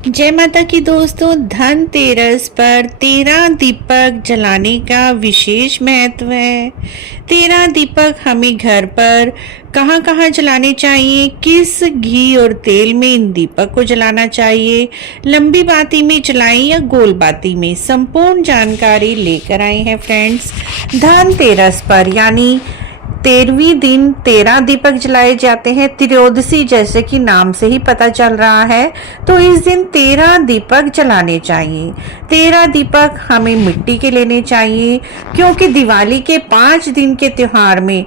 जय माता की दोस्तों। धनतेरस पर 13 दीपक जलाने का विशेष महत्व है। 13 दीपक हमें घर पर कहाँ कहाँ जलाने चाहिए, किस घी और तेल में इन दीपक को जलाना चाहिए, लंबी बाती में जलाएं या गोल बाती में, संपूर्ण जानकारी लेकर आए हैं फ्रेंड्स। धनतेरस पर यानी 13वीं दिन 13 दीपक जलाए जाते हैं। त्रयोदशी जैसे कि नाम से ही पता चल रहा है, तो इस दिन 13 दीपक जलाने चाहिए। 13 दीपक हमें मिट्टी के लेने चाहिए, क्योंकि दिवाली के 5 दिन के त्योहार में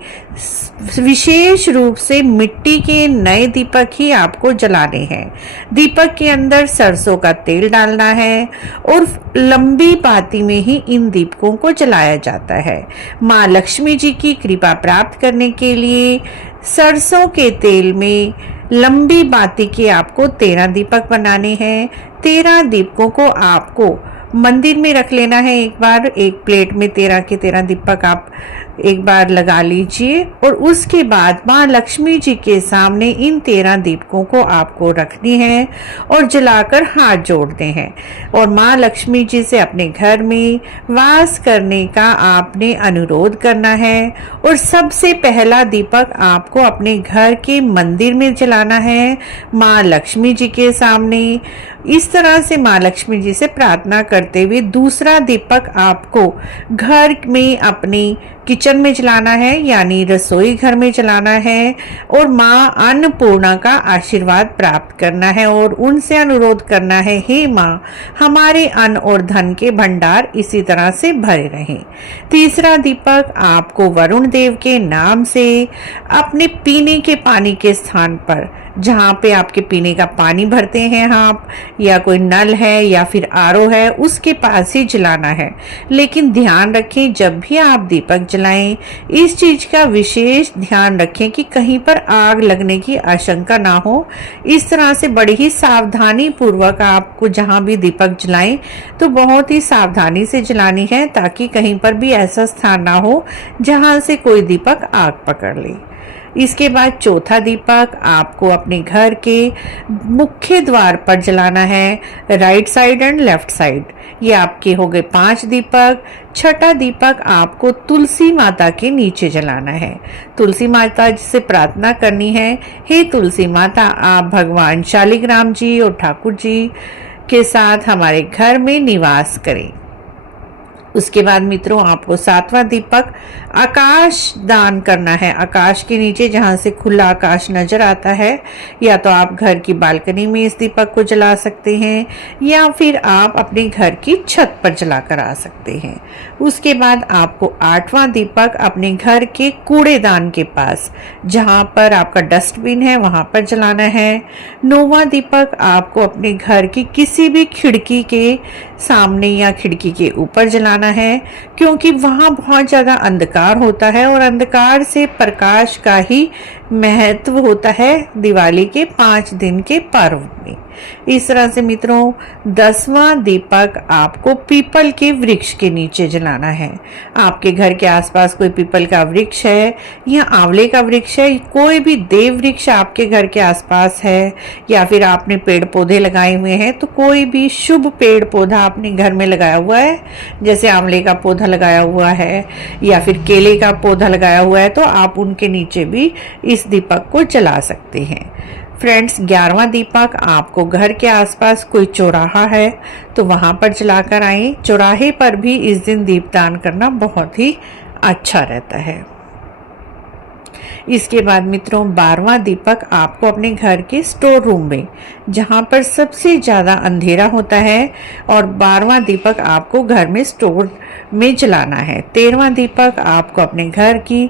विशेष रूप से मिट्टी के नए दीपक ही आपको जलाने हैं। दीपक के अंदर सरसों का तेल डालना है और लंबी बाती में ही इन दीपकों को जलाया जाता है। माँ लक्ष्मी जी की कृपा प्राप्त करने के लिए सरसों के तेल में लंबी बाती के आपको 13 दीपक बनाने हैं। 13 दीपकों को आपको मंदिर में रख लेना है। एक बार एक प्लेट में 13 के 13 दीपक आप एक बार लगा लीजिए और उसके बाद माँ लक्ष्मी जी के सामने इन 13 दीपकों को आपको रखनी है और जलाकर हाथ जोड़ते हैं और माँ लक्ष्मी जी से अपने घर में वास करने का आपने अनुरोध करना है। और सबसे पहला दीपक आपको अपने घर के मंदिर में जलाना है, माँ लक्ष्मी जी के सामने। इस तरह से माँ लक्ष्मी जी से प्रार्थना करते हुए दूसरा दीपक आपको घर में अपनी किचन में जलाना है, यानी रसोई घर में जलाना है और माँ अन्नपूर्णा का आशीर्वाद प्राप्त करना है और उनसे अनुरोध करना है, हे माँ हमारे अन्न और धन के भंडार इसी तरह से भरे रहें। तीसरा दीपक आपको वरुण देव के नाम से अपने पीने के पानी के स्थान पर, जहाँ पे आपके पीने का पानी भरते हैं आप, या कोई नल है या फिर आरओ है, उसके पास ही जलाना है। लेकिन ध्यान रखें, जब भी आप दीपक जलाएं इस चीज का विशेष ध्यान रखें कि कहीं पर आग लगने की आशंका ना हो। इस तरह से बड़ी ही सावधानी पूर्वक आपको जहां भी दीपक जलाएं तो बहुत ही सावधानी से जलानी है, ताकि कहीं पर भी ऐसा स्थान ना हो जहां से कोई दीपक आग पकड़ ले। इसके बाद चौथा दीपक आपको अपने घर के मुख्य द्वार पर जलाना है, right side and left side. ये आपके हो गए 5 दीपक। छठा दीपक आपको तुलसी माता के नीचे जलाना है। तुलसी माता से प्रार्थना करनी है, हे तुलसी माता आप भगवान शालिग्राम जी और ठाकुर जी के साथ हमारे घर में निवास करें। उसके बाद मित्रों आपको 7वां दीपक आकाश दान करना है। आकाश के नीचे जहां से खुला आकाश नजर आता है, या तो आप घर की बालकनी में इस दीपक को जला सकते हैं या फिर आप अपने घर की छत पर जलाकर आ सकते हैं। उसके बाद आपको 8वां दीपक अपने घर के कूड़ेदान के पास, जहां पर आपका डस्टबिन है, वहां पर जलाना है। 9वां दीपक आपको अपने घर की किसी भी खिड़की के सामने या खिड़की के ऊपर जलाना है, क्योंकि वहां बहुत ज्यादा अंधकार होता है और अंधकार से प्रकाश का ही महत्व होता है दिवाली के 5 दिन के पर्व में। इस तरह से मित्रों 10वां दीपक आपको पीपल के वृक्ष के नीचे जलाना है। आपके घर के आसपास कोई पीपल का वृक्ष है या आंवले का वृक्ष है, कोई भी देव वृक्ष आपके घर के आसपास है, या फिर आपने पेड़ पौधे लगाए हुए हैं, तो कोई भी शुभ पेड़ पौधा अपने घर में लगाया हुआ है, जैसे आंवले का पौधा लगाया हुआ है या फिर केले का पौधा लगाया हुआ है, तो आप उनके नीचे भी इस दीपक को जला सकते हैं। फ्रेंड्स 11वां दीपक आपको घर के आसपास कोई चौराहा है तो वहां पर जलाकर आए। चौराहे पर भी इस दिन दीपदान करना बहुत ही अच्छा रहता है। इसके बाद मित्रों 12वां दीपक आपको अपने घर के स्टोर रूम में, जहां पर सबसे ज्यादा अंधेरा होता है, और 12वां दीपक आपको घर में स्टोर में जलाना है। 13वां दीपक आपको अपने घर की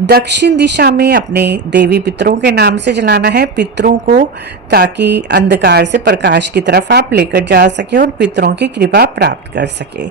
दक्षिण दिशा में अपने देवी पितरों के नाम से जलाना है, पितरों को, ताकि अंधकार से प्रकाश की तरफ आप लेकर जा सके और पितरों की कृपा प्राप्त कर सके।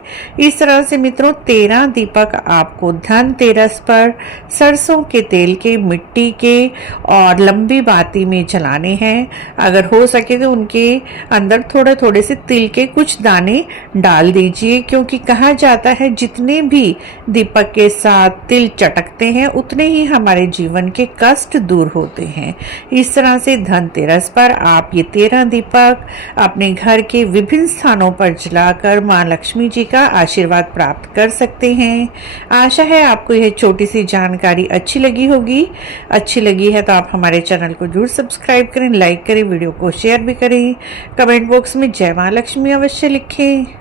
इस तरह से मित्रों 13 दीपक आपको धनतेरस पर सरसों के तेल के, मिट्टी के और लंबी बाती में जलाने हैं। अगर हो सके तो उनके अंदर थोड़े थोड़े से तिल के कुछ दाने डाल दीजिए, क्योंकि कहा जाता है जितने भी दीपक के साथ तिल चटकते हैं उतने उतने ही हमारे जीवन के कष्ट दूर होते हैं। इस तरह से धनतेरस पर आप ये 13 दीपक अपने घर के विभिन्न स्थानों पर जलाकर मां लक्ष्मी जी का आशीर्वाद प्राप्त कर सकते हैं। आशा है आपको यह छोटी सी जानकारी अच्छी लगी होगी। अच्छी लगी है तो आप हमारे चैनल को जरूर सब्सक्राइब करें, लाइक करें, वीडियो को शेयर भी करें। कमेंट बॉक्स में जय मां लक्ष्मी अवश्य लिखें।